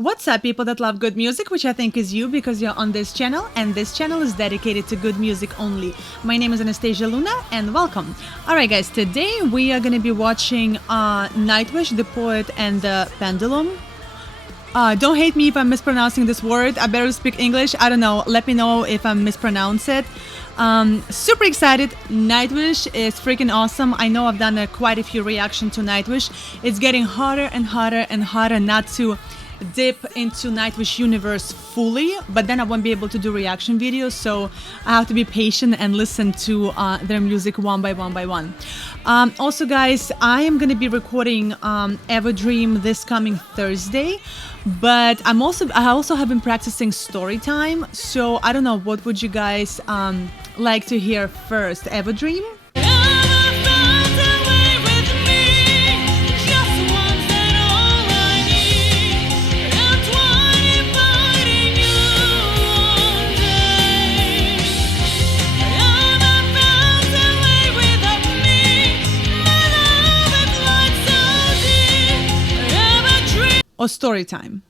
What's up, people that love good music, which I think is you because you're on this channel, and this channel is dedicated to good music only. My name is Anastasia Luna, and welcome. Alright guys, today we are going to be watching Nightwish, the Poet, and the Pendulum. Don't hate me if I'm mispronouncing this word. I better speak English. I don't know. Let me know if I mispronounce it. Super excited. Nightwish is freaking awesome. I know I've done quite a few reactions to Nightwish. It's getting harder and harder and harder not to dip into Nightwish universe fully, but then I won't be able to do reaction videos, so I have to be patient and listen to their music one by one. Also guys, I am going to be recording Everdream this coming Thursday, but I also have been practicing story time, so I don't know, what would you guys like to hear first? Everdream? Or story time?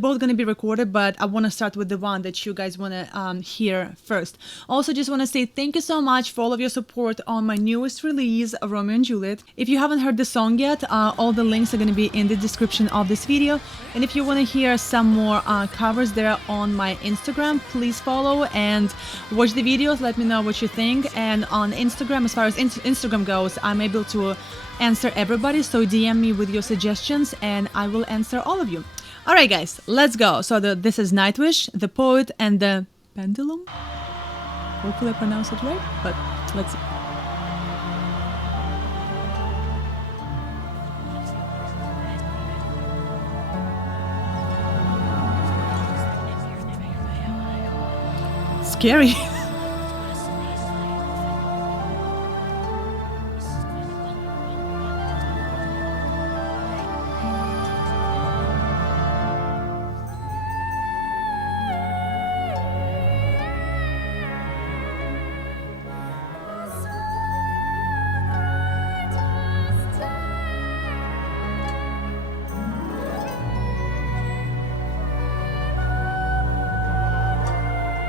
Both going to be recorded, but I want to start with the one that you guys want to hear first. Also, just want to say thank you so much for all of your support on my newest release, Romeo and Juliet. If you haven't heard the song yet, all the links are going to be in the description of this video. And if you want to hear some more covers, they're on my Instagram. Please follow and watch the videos. Let me know what you think. And on Instagram, as far as Instagram goes, I'm able to answer everybody. So DM me with your suggestions and I will answer all of you. Alright guys, let's go. So this is Nightwish, the Poet, and the Pendulum. Hopefully I pronounced it right, but let's see. Scary.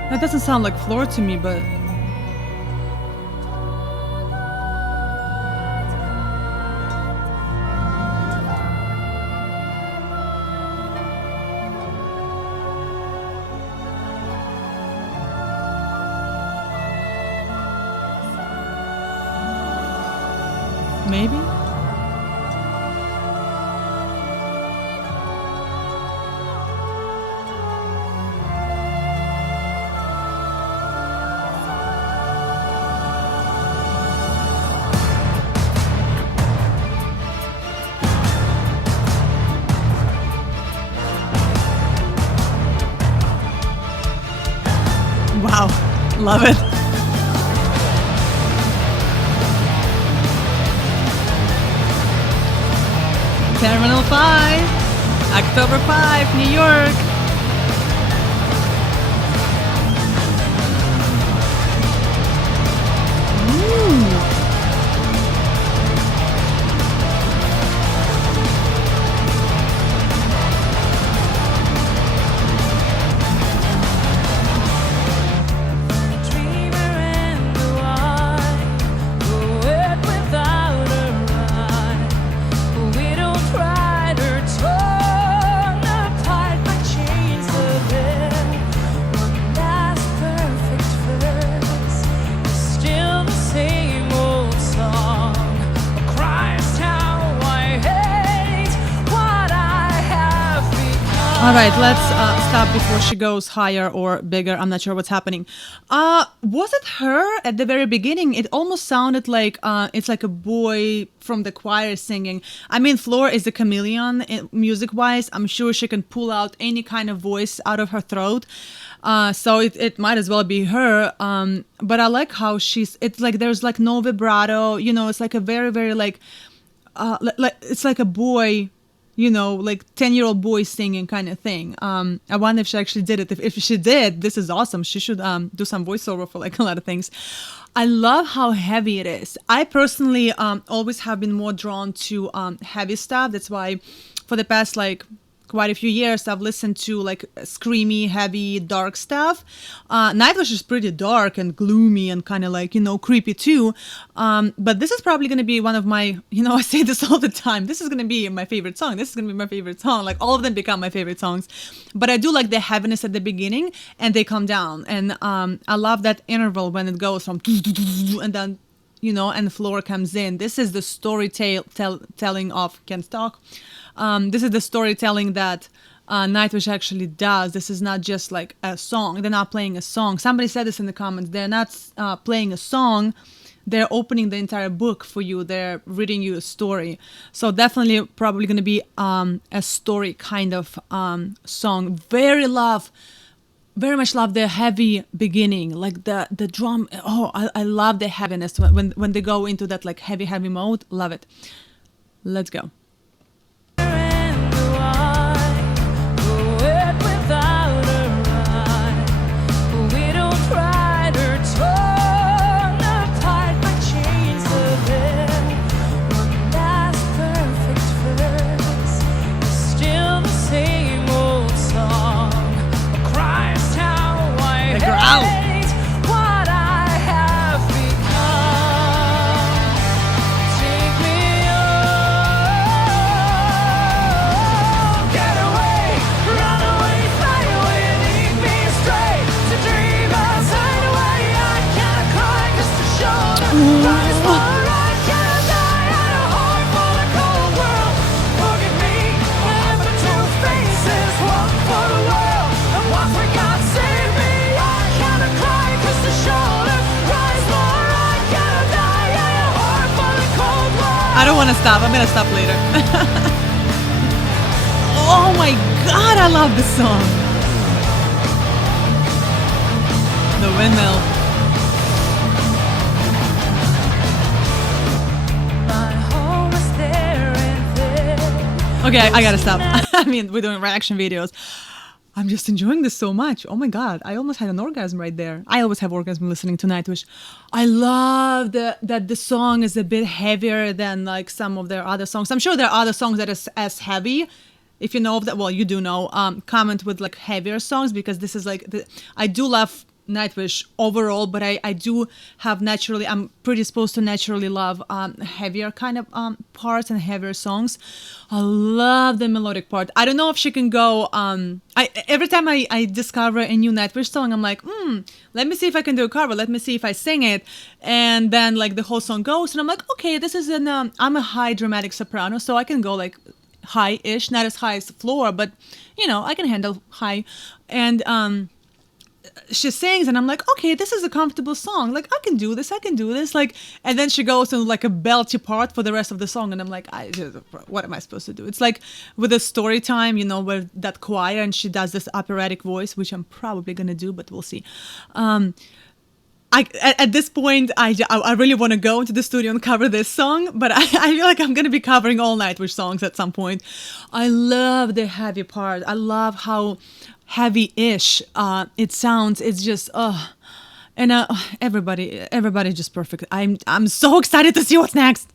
That doesn't sound like Floor to me, but... maybe? Wow, love it. Terminal 5, October 5, New York. All right, let's stop before she goes higher or bigger. I'm not sure what's happening. Was it her at the very beginning? It almost sounded like it's like a boy from the choir singing. I mean, Floor is a chameleon music-wise. I'm sure she can pull out any kind of voice out of her throat. So it might as well be her. But I like how it's like there's like no vibrato. You know, it's like a very, very like it's like a boy like 10-year-old boy singing kind of thing. I wonder if she actually did it. If she did, this is awesome. She should do some voiceover for like a lot of things. I love how heavy it is. I personally always have been more drawn to heavy stuff. That's why for the past like quite a few years I've listened to like screamy, heavy, dark stuff. Nightwish is pretty dark and gloomy and kind of like, creepy too. But this is probably going to be one of my, I say this all the time. This is going to be my favorite song. This is going to be my favorite song. Like all of them become my favorite songs. But I do like the heaviness at the beginning and they come down. And I love that interval when it goes from and then, and the floor comes in. This is the storytelling of Can't Talk. This is the storytelling that Nightwish actually does. This is not just like a song. They're not playing a song. Somebody said this in the comments. They're not playing a song. They're opening the entire book for you. They're reading you a story. So definitely probably going to be a story kind of song. Very much love the heavy beginning, like the drum. Oh, I love the heaviness when they go into that like heavy mode. Love it. Let's go. I don't want to stop. I'm going to stop later. Oh my God, I love this song. The windmill. Okay, I gotta stop. I mean, we're doing reaction videos. I'm just enjoying this so much. Oh my God, I almost had an orgasm right there. I always have orgasm listening to Nightwish. I love that the song is a bit heavier than like some of their other songs. I'm sure there are other songs that are as heavy. If you know of that, well, you do know. Comment with like heavier songs because this is like I do love Nightwish overall, but I do have naturally, I'm predisposed to naturally love heavier kind of parts and heavier songs. I love the melodic part. I don't know if she can go, every time I discover a new Nightwish song, I'm like, let me see if I can do a cover, let me see if I sing it, and then like the whole song goes, and I'm like, okay, this is I'm a high dramatic soprano, so I can go like high-ish, not as high as the floor, but I can handle high, and she sings and I'm like, okay, this is a comfortable song. Like, I can do this. Like, and then she goes into like a belty part for the rest of the song. And I'm like, what am I supposed to do? It's like with a story time, where that choir and she does this operatic voice, which I'm probably going to do, but we'll see. At this point, I really want to go into the studio and cover this song, but I feel like I'm going to be covering all Nightwish songs at some point. I love the heavy part. I love how heavy-ish it sounds. It's just and everybody just perfect. I'm so excited to see what's next.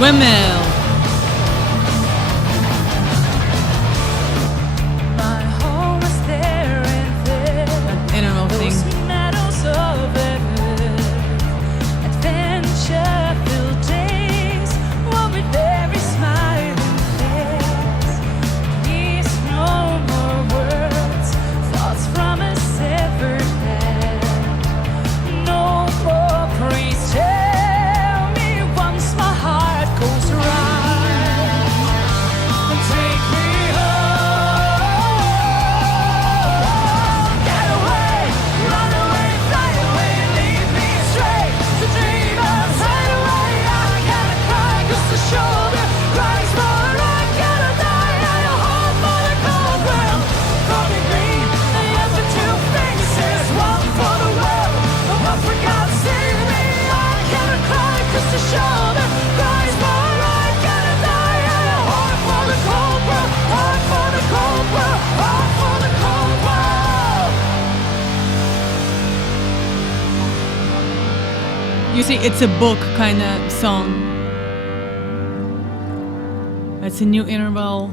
Windmill. Please tell me once my heart goes right. See, it's a book kind of song. It's a new interval.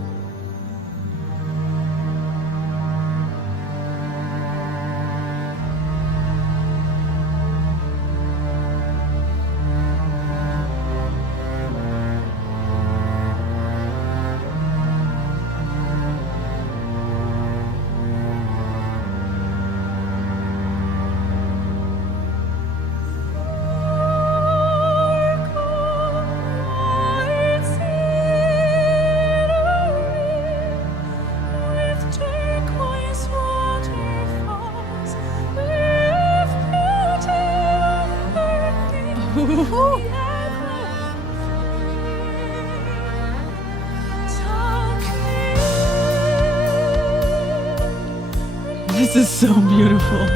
This is so beautiful.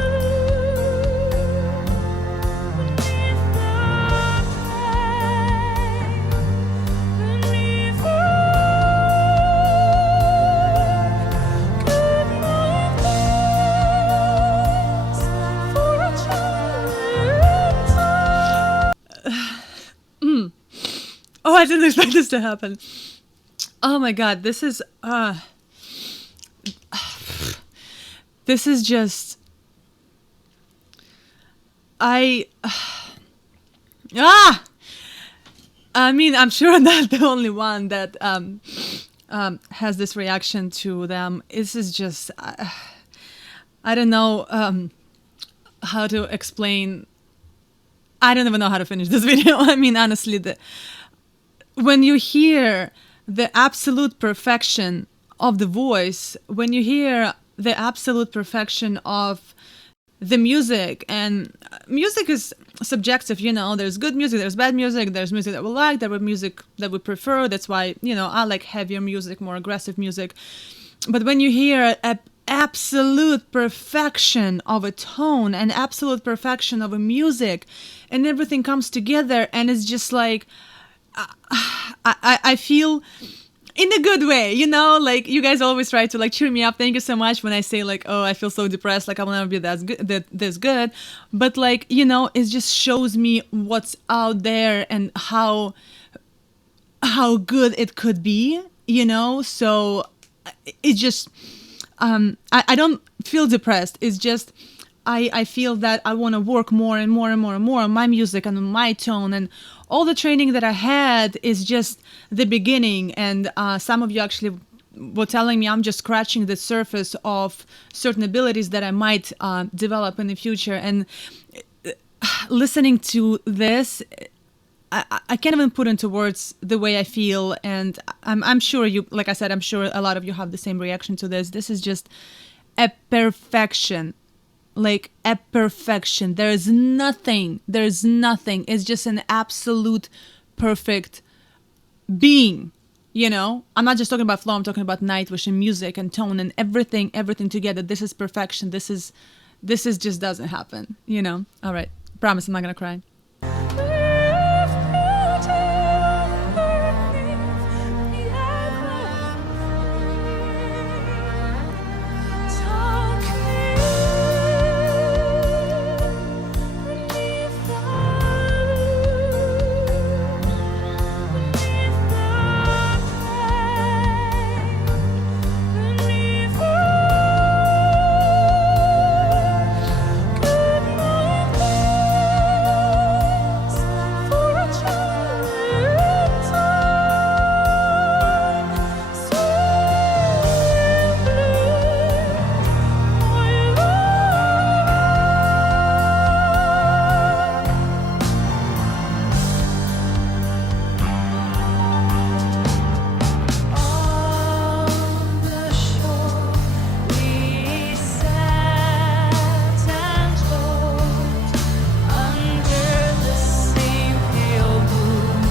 Oh, I didn't expect this to happen. Oh my god, this is just I mean, I'm sure I'm not the only one that has this reaction to them. This is just I don't know how to explain. I don't even know how to finish this video. I mean, honestly, when you hear the absolute perfection of the voice, when you hear the absolute perfection of the music, and music is subjective, you know, there's good music, there's bad music, there's music that we like, there's music that we prefer. That's why, you know, I like heavier music, more aggressive music. But when you hear an absolute perfection of a tone, an absolute perfection of a music, and everything comes together, and it's just like, I feel in a good way, you know, like you guys always try to like cheer me up. Thank you so much when I say like, oh, I feel so depressed, like I will never be this good. But like, you know, it just shows me what's out there and how good it could be, you know. So it just I don't feel depressed. It's just I feel that I want to work more and more and more and more on my music and on my tone, and all the training that I had is just the beginning. And some of you actually were telling me I'm just scratching the surface of certain abilities that I might develop in the future. And listening to this, I can't even put into words the way I feel. And I'm sure you, like I said, I'm sure a lot of you have the same reaction to this. This is just a perfection. Like a perfection. There's nothing. It's just an absolute perfect being, you know. I'm not just talking about flow, I'm talking about Nightwish and music and tone and everything together. This is perfection. This is just doesn't happen, you know. All right, promise I'm not gonna cry.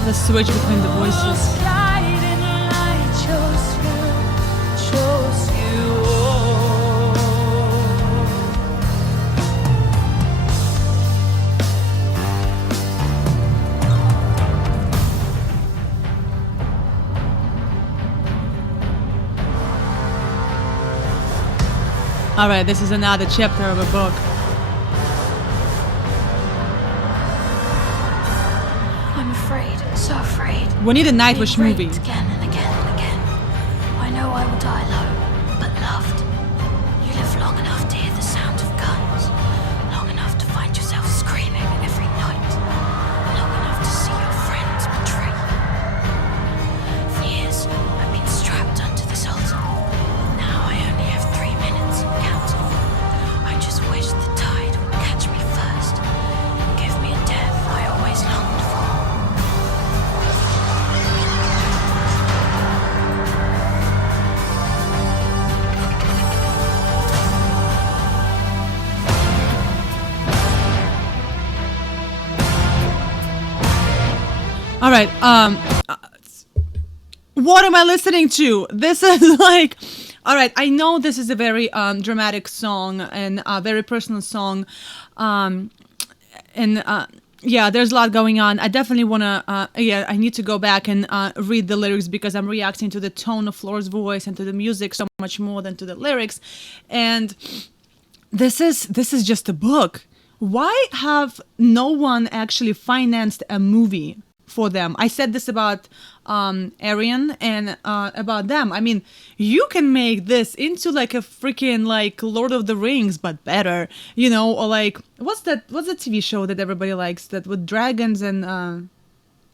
The switch between the voices. All right, this is another chapter of a book. We need a Nightwish movie. Again and again and again. I know I will die alone, but loved. You live long enough to hear the sound of guns, long enough to find yourself screaming every night, long enough to see your friends betray you. For years, I've been strapped onto this altar. Now I only have 3 minutes and counting. I just wish the tide would catch me first, and give me a death I always longed for. All right. What am I listening to? This is like, all right. I know this is a very dramatic song and a very personal song, and yeah, there's a lot going on. I definitely wanna, I need to go back and read the lyrics because I'm reacting to the tone of Floor's voice and to the music so much more than to the lyrics, and this is just a book. Why have no one actually financed a movie for them? I said this about Arian and about them. I mean, you can make this into like a freaking like Lord of the Rings, but better, you know, or like what's the TV show that everybody likes that with dragons and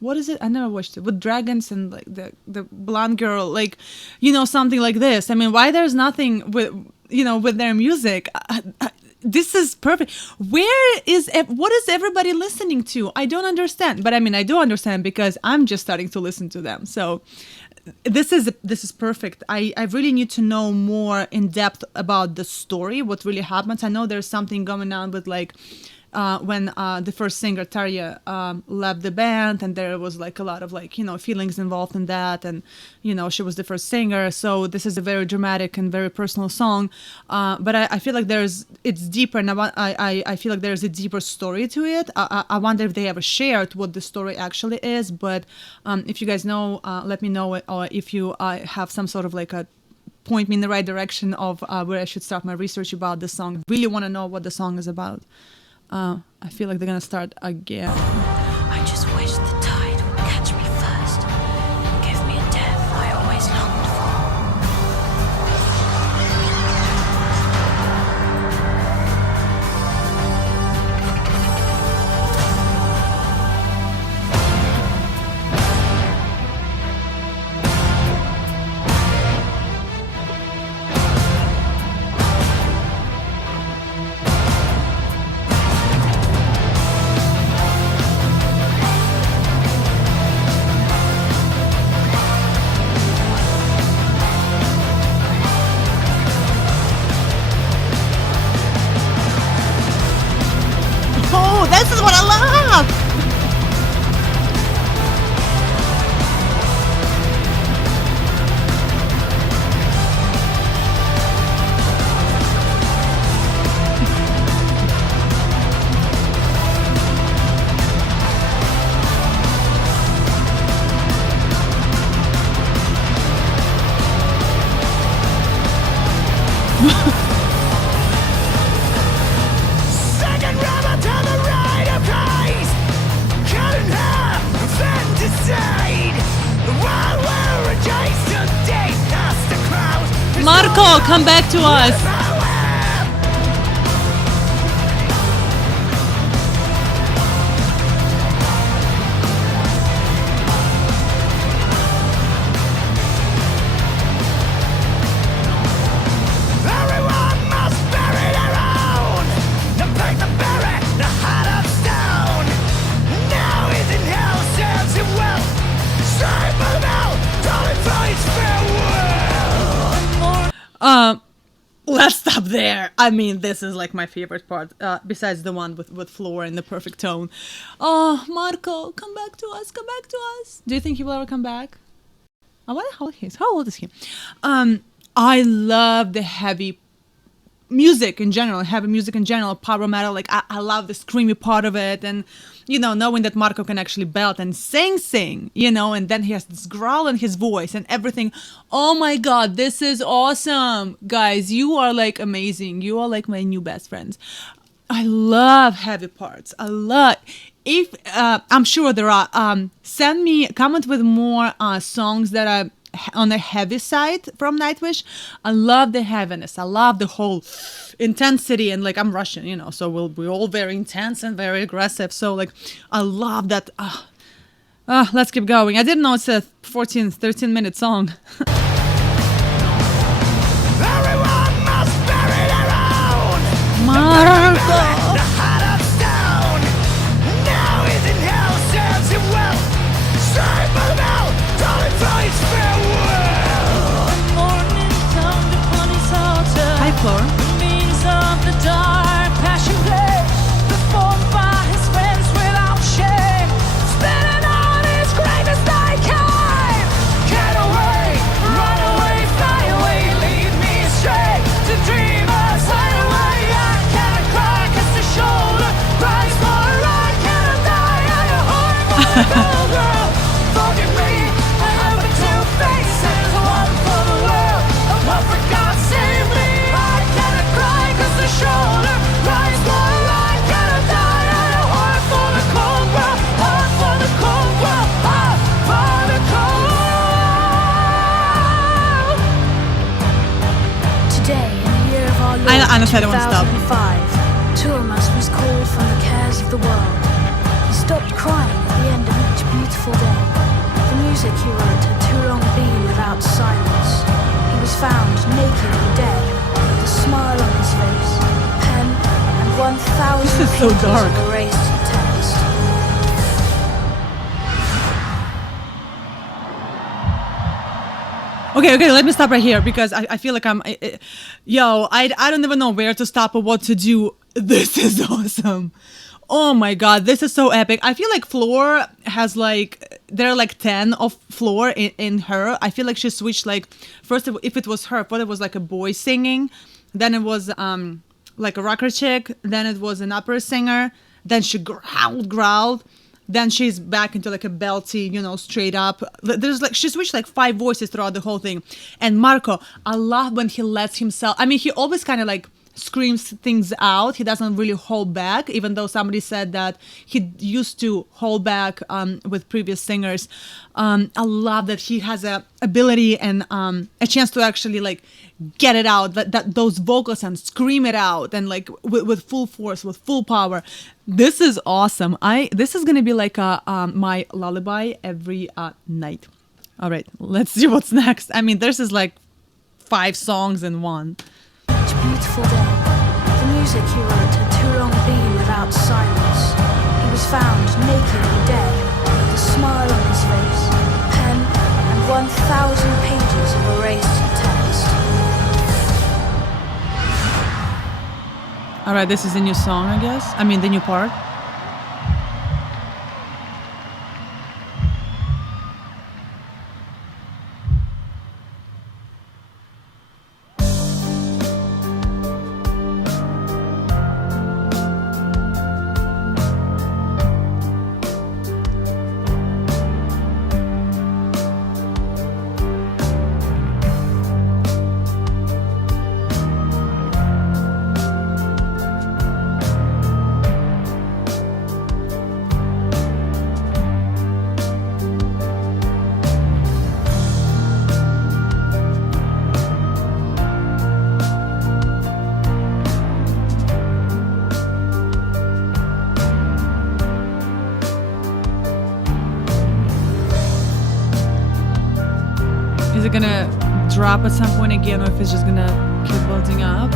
what is it? I never watched it. With dragons and like the blonde girl, like, you know, something like this. I mean, why there's nothing with, you know, with their music? This is perfect. What is everybody listening to? I don't understand. But I mean, I do understand because I'm just starting to listen to them. So this is perfect. I really need to know more in depth about the story, what really happens. I know there's something going on with like when the first singer Tarja left the band, and there was like a lot of like, you know, feelings involved in that, and you know, she was the first singer, so this is a very dramatic and very personal song, but I feel like it's deeper, and I feel like there's a deeper story to it. I wonder if they ever shared what the story actually is, but if you guys know, let me know, or if you have some sort of like a point me in the right direction of where I should start my research about the song. Really want to know what the song is about. I feel like they're gonna start again. I just wish the tide would catch me first, and give me a death I always longed This is what I love! Marco, come back to us! Let's stop there. I mean, this is like my favorite part, besides the one with Floor in the perfect tone. Oh, Marco, come back to us, come back to us. Do you think he will ever come back? I wonder how he is. How old is he? I love the heavy music in general, power metal. Like, I love the screamy part of it, and you know, knowing that Marco can actually belt and sing, you know, and then he has this growl in his voice and everything. Oh my god, this is awesome. Guys, you are like amazing. You are like my new best friends. I love heavy parts. if I'm sure there are, comment with more songs that are on the heavy side from Nightwish. I love the heaviness. I love the whole intensity, and like I'm Russian, so we're all very intense and very aggressive. So like I love that. Let's keep going. I didn't know it's a 13-minute song. Everyone must bury their own. Marco. The heart of stone. Now he's in hell, serves him well. Straight for the bell, calling for his farewell. Morning thunder upon his altar. Hi, Flora. The means of the dark passion play. Performed by his friends without shame. Spinning on his grave as they came. Get away, run away, fly away, lead me astray. To dreamers, hide away. I cannot cry, cause the shoulder cries for I cannot die. I am hard for the cold girl. Forgive me, I have but two faces, one for the world, and one for God save me. I cannot cry, cause the shoulder cries for I cannot die. I am hard for the cold world, hard for the cold world, hard for the cold. Today, in the year of our Lord, Anastasia, don't stop. 2005, two of us was called from the cares of the world. He stopped crying at the end of each beautiful day. The music he wrote had too long been without silence. He was found naked and dead, with a smile on his face, a pen, and 1,000 This is so pages dark. of erased text. Okay, let me stop right here because I feel like I don't even know where to stop or what to do. This is awesome. Oh my god, this is so epic. I feel like Floor has there are 10 of Floor in her. I feel like she switched first if it was her, but it was like a boy singing, then it was like a rocker chick, then it was an opera singer, then she growled. Then she's back into a belty, straight up. There's she switched 5 voices throughout the whole thing. And Marco, I love when he lets himself. I mean, he always kind of screams things out. He doesn't really hold back, even though somebody said that he used to hold back with previous singers. I love that he has a ability and a chance to actually get it out, that those vocals and scream it out and with full force, with full power. This is awesome. This is gonna be my lullaby every night. All right, let's see what's next. I mean, this is 5 songs in one. Each beautiful day, the music he wrote had too long been without silence. He was found naked and dead, with a smile on his face, a pen, and 1,000 pages of erased text. All right, this is a new song, I guess. I mean, the new part. Is it gonna drop at some point again, or if it's just gonna keep building up?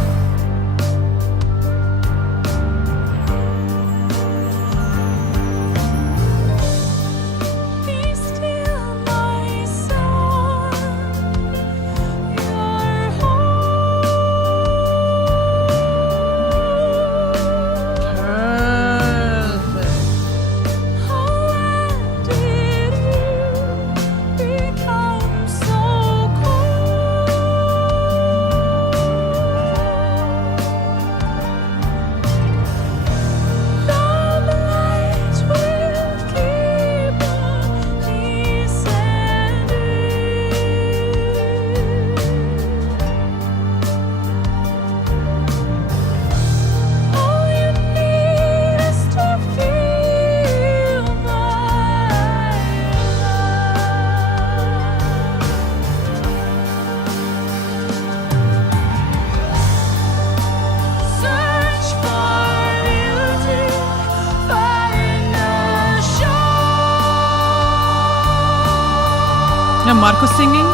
Marco singing.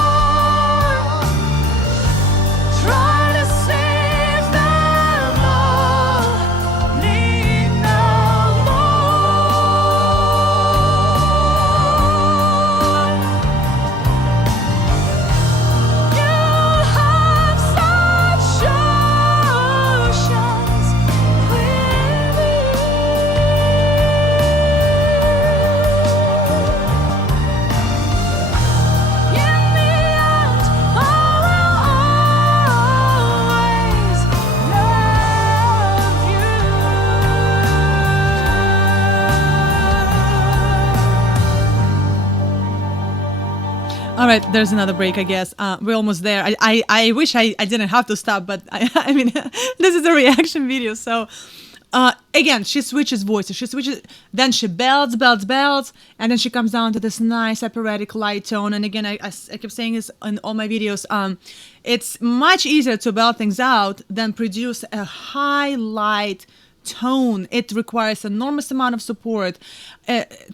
Try to save them all. Need no more. You have such oceans within. In the end, I will always love you. All right, there's another break, I guess. We're almost there. I wish I didn't have to stop, but I mean, this is a reaction video. So, again, she switches voices. She switches, then she belts, and then she comes down to this nice operatic light tone. And again, I keep saying this in all my videos. It's much easier to belt things out than produce a high light tone. It requires enormous amount of support,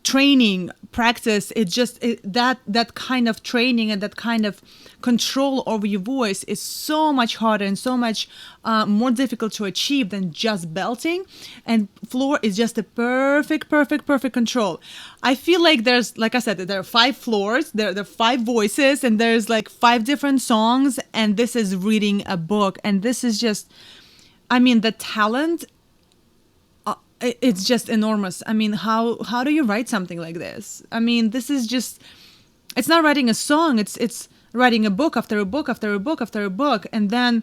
training, practice. That kind of training and that kind of control over your voice is so much harder and so much more difficult to achieve than just belting. And floor is just a perfect control. I feel like there's, like I said, there are 5 floors, there are 5 voices, and there's like 5 different songs, and this is reading a book. And this is just, I mean, the talent, it's just enormous. I mean, how do you write something like this? I mean, this is just, it's not writing a song, it's writing a book after a book after a book after a book, and then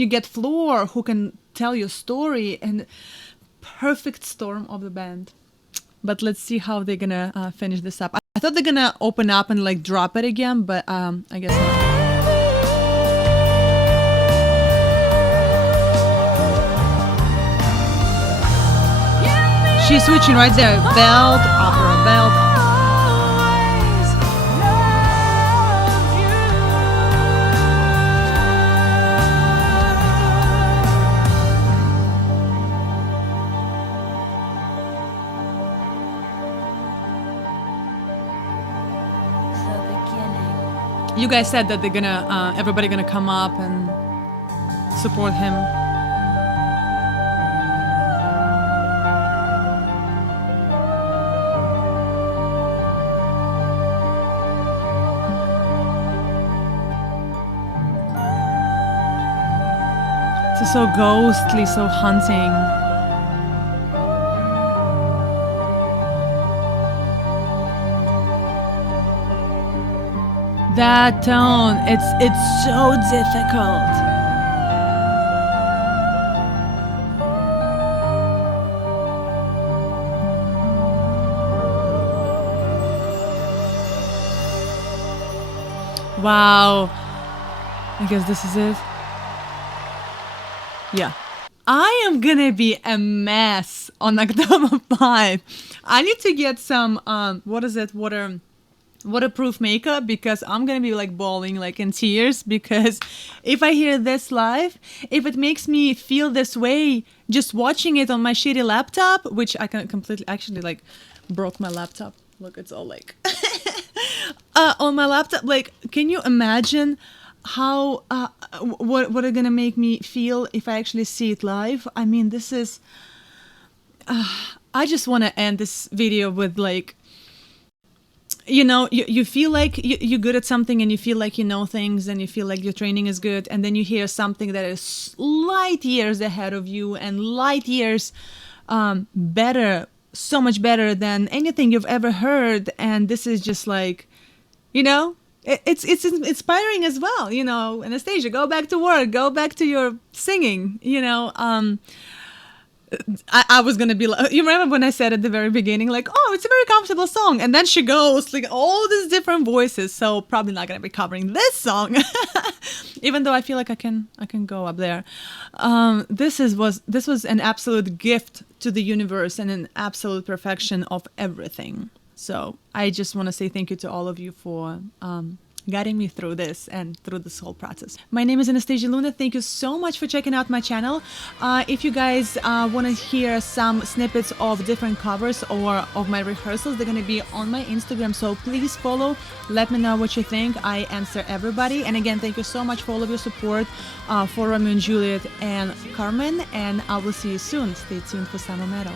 you get Floor, who can tell your story, and perfect storm of the band. But let's see how they're gonna finish this up. I thought they're gonna open up and like drop it again, but I guess not. She's switching right there. Belt, opera, belt. Always love you. The beginning. You guys said that they're gonna, everybody gonna come up and support him. It's so ghostly, so haunting. That tone, it's so difficult. Wow. I guess this is it. Yeah. I am gonna be a mess on October 5. I need to get some, waterproof makeup, because I'm gonna be like bawling, like in tears, because if I hear this live, if it makes me feel this way, just watching it on my shitty laptop, which I can completely, actually like broke my laptop. Look, it's all like, on my laptop, like, can you imagine how what are gonna make me feel if I actually see it live? I mean, this is I just want to end this video with like, you feel like you're good at something, and you feel like you know things, and you feel like your training is good, and then you hear something that is light years ahead of you and light years better, so much better than anything you've ever heard. And this is just like, it's inspiring as well. Anastasia, go back to work, go back to your singing. I was gonna be like, you remember when I said at the very beginning, like, oh, it's a very comfortable song, and then she goes like all these different voices. So probably not gonna be covering this song, even though I feel like I can go up there. This was an absolute gift to the universe and an absolute perfection of everything. So I just want to say thank you to all of you for guiding me through this and through this whole process. My name is Anastasia Luna. Thank you so much for checking out my channel. If you guys want to hear some snippets of different covers or of my rehearsals, they're going to be on my Instagram, so please follow. Let me know what you think. I answer everybody. And again, thank you so much for all of your support for Romeo and Juliet and Carmen, and I will see you soon. Stay tuned for Summer Metal.